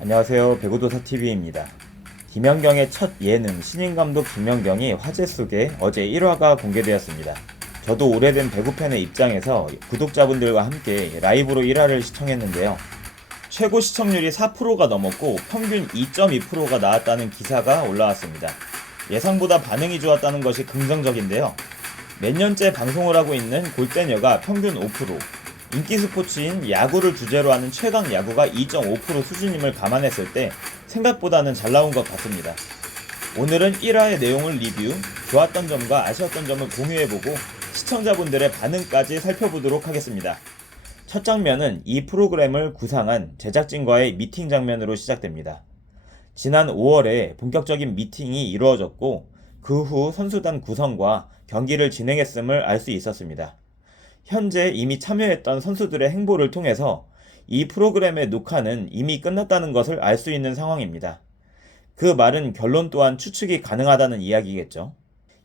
안녕하세요. 배구도사TV입니다. 김연경의 첫 예능 신인감독 김연경이 화제 속에 어제 1화가 공개되었습니다. 저도 오래된 배구팬의 입장에서 구독자분들과 함께 라이브로 1화를 시청했는데요. 최고 시청률이 4%가 넘었고 평균 2.2%가 나왔다는 기사가 올라왔습니다. 예상보다 반응이 좋았다는 것이 긍정적인데요. 몇 년째 방송을 하고 있는 골대녀가 평균 5%, 인기 스포츠인 야구를 주제로 하는 최강 야구가 2.5% 수준임을 감안했을 때 생각보다는 잘 나온 것 같습니다. 오늘은 1화의 내용을 리뷰, 좋았던 점과 아쉬웠던 점을 공유해보고 시청자분들의 반응까지 살펴보도록 하겠습니다. 첫 장면은 이 프로그램을 구상한 제작진과의 미팅 장면으로 시작됩니다. 지난 5월에 본격적인 미팅이 이루어졌고 그 후 선수단 구성과 경기를 진행했음을 알 수 있었습니다. 현재 이미 참여했던 선수들의 행보를 통해서 이 프로그램의 녹화는 이미 끝났다는 것을 알 수 있는 상황입니다. 그 말은 결론 또한 추측이 가능하다는 이야기겠죠.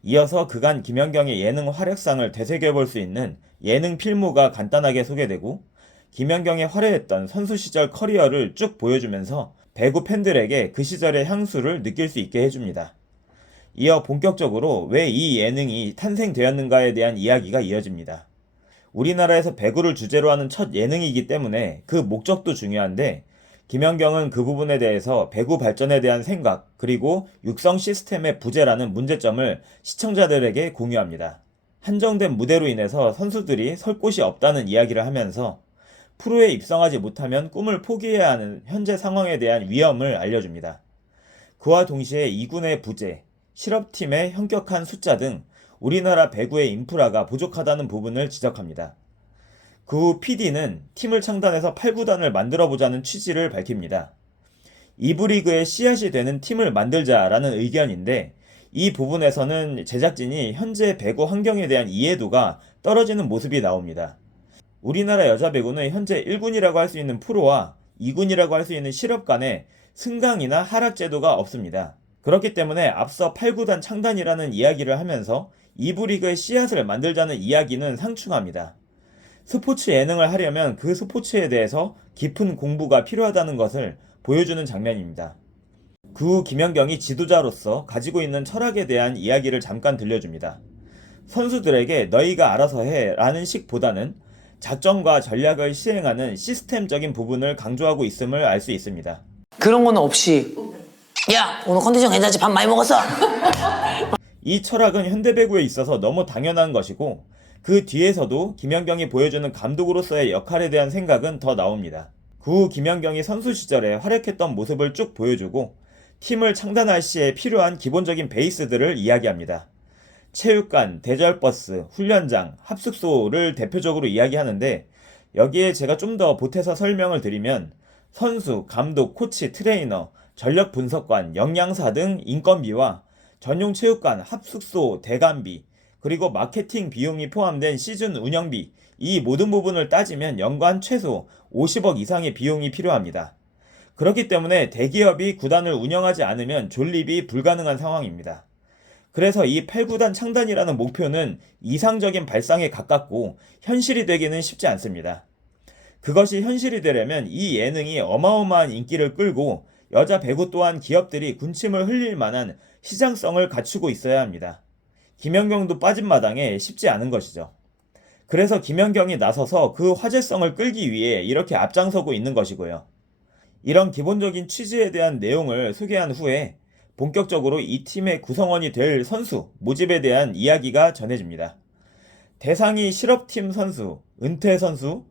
이어서 그간 김연경의 예능 활약상을 되새겨볼 수 있는 예능 필모가 간단하게 소개되고 김연경의 화려했던 선수 시절 커리어를 쭉 보여주면서 배구 팬들에게 그 시절의 향수를 느낄 수 있게 해줍니다. 이어 본격적으로 왜 이 예능이 탄생되었는가에 대한 이야기가 이어집니다. 우리나라에서 배구를 주제로 하는 첫 예능이기 때문에 그 목적도 중요한데 김연경은 그 부분에 대해서 배구 발전에 대한 생각 그리고 육성 시스템의 부재라는 문제점을 시청자들에게 공유합니다. 한정된 무대로 인해서 선수들이 설 곳이 없다는 이야기를 하면서 프로에 입성하지 못하면 꿈을 포기해야 하는 현재 상황에 대한 위험을 알려줍니다. 그와 동시에 2군의 부재, 실업팀의 현격한 숫자 등 우리나라 배구의 인프라가 부족하다는 부분을 지적합니다. 그 후 PD는 팀을 창단해서 8구단을 만들어보자는 취지를 밝힙니다. 2부 리그의 씨앗이 되는 팀을 만들자라는 의견인데 이 부분에서는 제작진이 현재 배구 환경에 대한 이해도가 떨어지는 모습이 나옵니다. 우리나라 여자 배구는 현재 1군이라고 할 수 있는 프로와 2군이라고 할 수 있는 실업 간에 승강이나 하락 제도가 없습니다. 그렇기 때문에 앞서 8구단 창단이라는 이야기를 하면서 2부 리그의 씨앗을 만들자는 이야기는 상충합니다. 스포츠 예능을 하려면 그 스포츠에 대해서 깊은 공부가 필요하다는 것을 보여주는 장면입니다. 그 후 김연경이 지도자로서 가지고 있는 철학에 대한 이야기를 잠깐 들려줍니다. 선수들에게 너희가 알아서 해 라는 식보다는 작전과 전략을 시행하는 시스템적인 부분을 강조하고 있음을 알 수 있습니다. 그런 거는 없이 야 오늘 컨디션 괜찮지? 밥 많이 먹었어? 이 철학은 현대배구에 있어서 너무 당연한 것이고 그 뒤에서도 김연경이 보여주는 감독으로서의 역할에 대한 생각은 더 나옵니다. 그 후 김연경이 선수 시절에 활약했던 모습을 쭉 보여주고 팀을 창단할 시에 필요한 기본적인 베이스들을 이야기합니다. 체육관, 대절버스, 훈련장, 합숙소를 대표적으로 이야기하는데 여기에 제가 좀 더 보태서 설명을 드리면 선수, 감독, 코치, 트레이너, 전력 분석관, 영양사 등 인건비와 전용 체육관, 합숙소, 대관비, 그리고 마케팅 비용이 포함된 시즌 운영비, 이 모든 부분을 따지면 연간 최소 50억 이상의 비용이 필요합니다. 그렇기 때문에 대기업이 구단을 운영하지 않으면 존립이 불가능한 상황입니다. 그래서 이 8구단 창단이라는 목표는 이상적인 발상에 가깝고 현실이 되기는 쉽지 않습니다. 그것이 현실이 되려면 이 예능이 어마어마한 인기를 끌고 여자 배구 또한 기업들이 군침을 흘릴 만한 시장성을 갖추고 있어야 합니다. 김연경도 빠진 마당에 쉽지 않은 것이죠. 그래서 김연경이 나서서 그 화제성을 끌기 위해 이렇게 앞장서고 있는 것이고요. 이런 기본적인 취지에 대한 내용을 소개한 후에 본격적으로 이 팀의 구성원이 될 선수 모집에 대한 이야기가 전해집니다. 대상이 실업팀 선수, 은퇴 선수,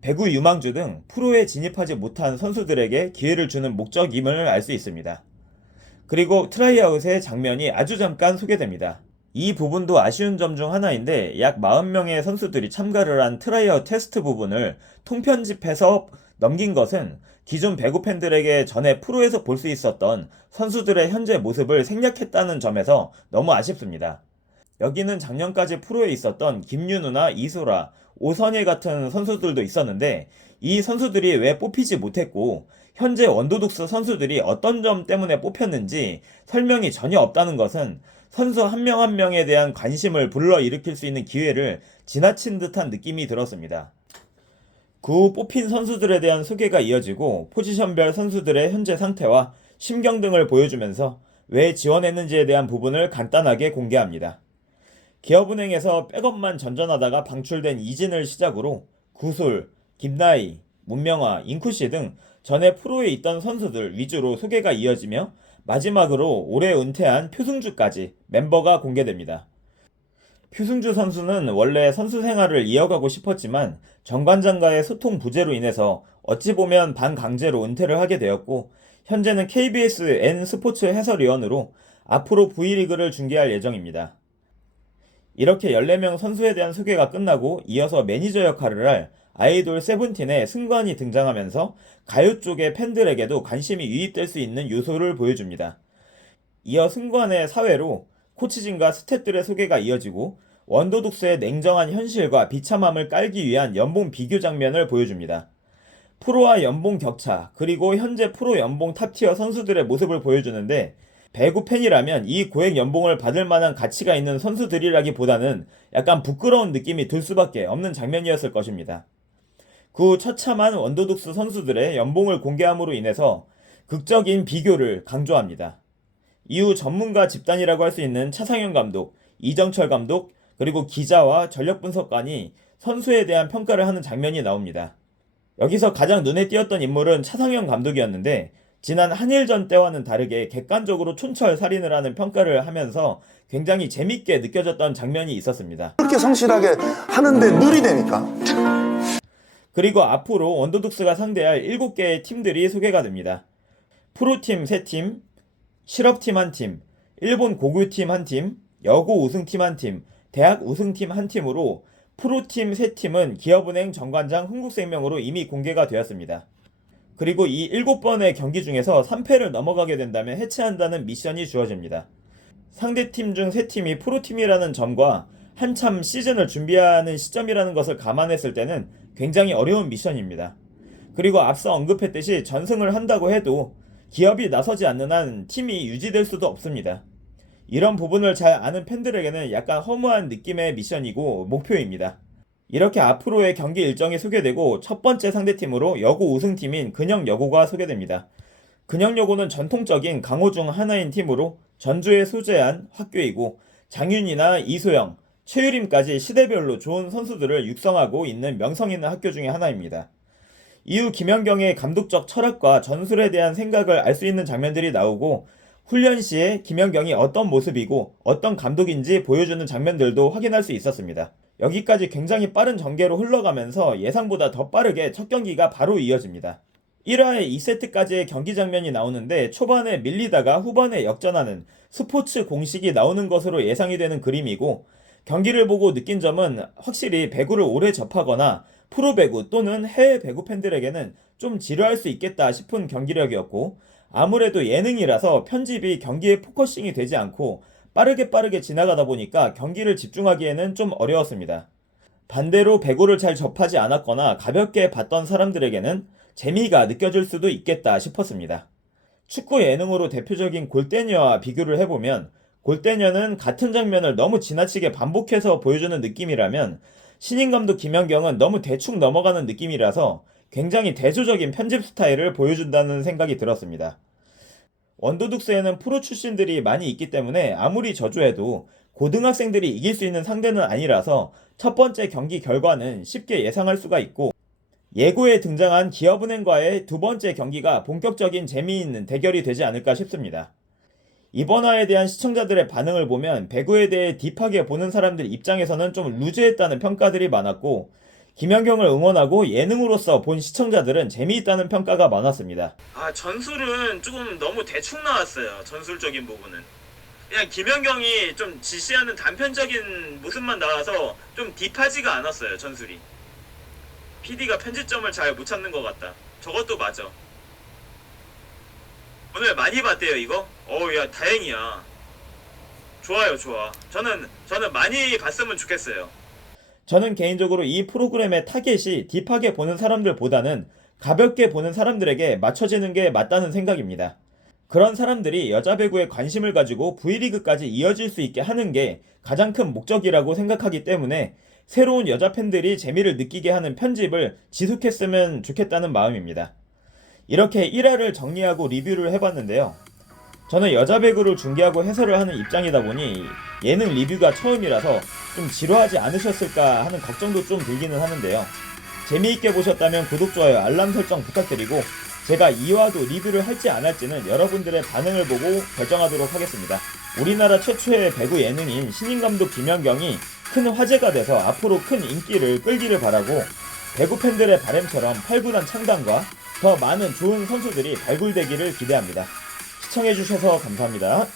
배구 유망주 등 프로에 진입하지 못한 선수들에게 기회를 주는 목적임을 알 수 있습니다. 그리고 트라이아웃의 장면이 아주 잠깐 소개됩니다. 이 부분도 아쉬운 점 중 하나인데 약 40명의 선수들이 참가를 한 트라이아웃 테스트 부분을 통편집해서 넘긴 것은 기존 배구 팬들에게 전에 프로에서 볼 수 있었던 선수들의 현재 모습을 생략했다는 점에서 너무 아쉽습니다. 여기는 작년까지 프로에 있었던 김윤우나 이소라, 오선일 같은 선수들도 있었는데 이 선수들이 왜 뽑히지 못했고 현재 원도둑스 선수들이 어떤 점 때문에 뽑혔는지 설명이 전혀 없다는 것은 선수 한 명 한 명에 대한 관심을 불러일으킬 수 있는 기회를 지나친 듯한 느낌이 들었습니다. 그 후 뽑힌 선수들에 대한 소개가 이어지고 포지션별 선수들의 현재 상태와 심경 등을 보여주면서 왜 지원했는지에 대한 부분을 간단하게 공개합니다. 기업은행에서 백업만 전전하다가 방출된 이진을 시작으로 구솔, 김나희, 문명화, 인쿠씨 등 전에 프로에 있던 선수들 위주로 소개가 이어지며 마지막으로 올해 은퇴한 표승주까지 멤버가 공개됩니다. 표승주 선수는 원래 선수 생활을 이어가고 싶었지만 정관장과의 소통 부재로 인해서 어찌 보면 반강제로 은퇴를 하게 되었고 현재는 KBS N스포츠 해설위원으로 앞으로 V리그를 중계할 예정입니다. 이렇게 14명 선수에 대한 소개가 끝나고 이어서 매니저 역할을 할 아이돌 세븐틴의 승관이 등장하면서 가요 쪽의 팬들에게도 관심이 유입될 수 있는 요소를 보여줍니다. 이어 승관의 사회로 코치진과 스태프들의 소개가 이어지고 원더독스의 냉정한 현실과 비참함을 깔기 위한 연봉 비교 장면을 보여줍니다. 프로와 연봉 격차, 그리고 현재 프로 연봉 탑티어 선수들의 모습을 보여주는데 배구 팬이라면 이 고액 연봉을 받을 만한 가치가 있는 선수들이라기보다는 약간 부끄러운 느낌이 들 수밖에 없는 장면이었을 것입니다. 그 후 처참한 원더독스 선수들의 연봉을 공개함으로 인해서 극적인 비교를 강조합니다. 이후 전문가 집단이라고 할 수 있는 차상현 감독, 이정철 감독, 그리고 기자와 전력 분석관이 선수에 대한 평가를 하는 장면이 나옵니다. 여기서 가장 눈에 띄었던 인물은 차상현 감독이었는데 지난 한일전 때와는 다르게 객관적으로 촌철살인을 하는 평가를 하면서 굉장히 재밌게 느껴졌던 장면이 있었습니다. 그렇게 성실하게 하는데 느리다니까. 그리고 앞으로 원더독스가 상대할 7개의 팀들이 소개가 됩니다. 프로팀 3팀, 실업팀 1팀, 일본 고교팀 1팀, 여고 우승팀 1팀, 대학 우승팀 1팀으로 프로팀 3팀은 기업은행, 정관장, 흥국생명으로 이미 공개가 되었습니다. 그리고 이 7번의 경기 중에서 3패를 넘어가게 된다면 해체한다는 미션이 주어집니다. 상대팀 중 3팀이 프로팀이라는 점과 한참 시즌을 준비하는 시점이라는 것을 감안했을 때는 굉장히 어려운 미션입니다. 그리고 앞서 언급했듯이 전승을 한다고 해도 기업이 나서지 않는 한 팀이 유지될 수도 없습니다. 이런 부분을 잘 아는 팬들에게는 약간 허무한 느낌의 미션이고 목표입니다. 이렇게 앞으로의 경기 일정이 소개되고 첫 번째 상대팀으로 여고 우승팀인 근영여고가 소개됩니다. 근영여고는 전통적인 강호 중 하나인 팀으로 전주에 소재한 학교이고 장윤이나 이소영, 최유림까지 시대별로 좋은 선수들을 육성하고 있는 명성 있는 학교 중에 하나입니다. 이후 김연경의 감독적 철학과 전술에 대한 생각을 알 수 있는 장면들이 나오고 훈련 시에 김연경이 어떤 모습이고 어떤 감독인지 보여주는 장면들도 확인할 수 있었습니다. 여기까지 굉장히 빠른 전개로 흘러가면서 예상보다 더 빠르게 첫 경기가 바로 이어집니다. 1화에 2세트까지의 경기 장면이 나오는데 초반에 밀리다가 후반에 역전하는 스포츠 공식이 나오는 것으로 예상이 되는 그림이고 경기를 보고 느낀 점은 확실히 배구를 오래 접하거나 프로배구 또는 해외 배구 팬들에게는 좀 지루할 수 있겠다 싶은 경기력이었고 아무래도 예능이라서 편집이 경기에 포커싱이 되지 않고 빠르게 지나가다 보니까 경기를 집중하기에는 좀 어려웠습니다. 반대로 배구를 잘 접하지 않았거나 가볍게 봤던 사람들에게는 재미가 느껴질 수도 있겠다 싶었습니다. 축구 예능으로 대표적인 골대녀와 비교를 해보면 골대녀는 같은 장면을 너무 지나치게 반복해서 보여주는 느낌이라면 신인 감독 김연경은 너무 대충 넘어가는 느낌이라서 굉장히 대조적인 편집 스타일을 보여준다는 생각이 들었습니다. 원더독스에는 프로 출신들이 많이 있기 때문에 아무리 저조해도 고등학생들이 이길 수 있는 상대는 아니라서 첫 번째 경기 결과는 쉽게 예상할 수가 있고 예고에 등장한 기업은행과의 두 번째 경기가 본격적인 재미있는 대결이 되지 않을까 싶습니다. 이번 화에 대한 시청자들의 반응을 보면 배구에 대해 딥하게 보는 사람들 입장에서는 좀 루즈했다는 평가들이 많았고 김연경을 응원하고 예능으로서 본 시청자들은 재미있다는 평가가 많았습니다. 전술은 조금 너무 대충 나왔어요. 전술적인 부분은. 그냥 김연경이 좀 지시하는 단편적인 모습만 나와서 좀 딥하지가 않았어요. 전술이. PD가 편집점을 잘 못 찾는 것 같다. 저것도 맞아. 오늘 많이 봤대요 이거? 야 다행이야. 좋아요 좋아. 저는 많이 봤으면 좋겠어요. 저는 개인적으로 이 프로그램의 타겟이 딥하게 보는 사람들보다는 가볍게 보는 사람들에게 맞춰지는 게 맞다는 생각입니다. 그런 사람들이 여자 배구에 관심을 가지고 V리그까지 이어질 수 있게 하는 게 가장 큰 목적이라고 생각하기 때문에 새로운 여자 팬들이 재미를 느끼게 하는 편집을 지속했으면 좋겠다는 마음입니다. 이렇게 1화를 정리하고 리뷰를 해봤는데요. 저는 여자 배구를 중계하고 해설을 하는 입장이다 보니 예능 리뷰가 처음이라서 좀 지루하지 않으셨을까 하는 걱정도 좀 들기는 하는데요. 재미있게 보셨다면 구독, 좋아요, 알람 설정 부탁드리고 제가 2화도 리뷰를 할지 안 할지는 여러분들의 반응을 보고 결정하도록 하겠습니다. 우리나라 최초의 배구 예능인 신인감독 김연경이 큰 화제가 돼서 앞으로 큰 인기를 끌기를 바라고 배구 팬들의 바람처럼 8구단 창단과 더 많은 좋은 선수들이 발굴되기를 기대합니다. 시청해주셔서 감사합니다.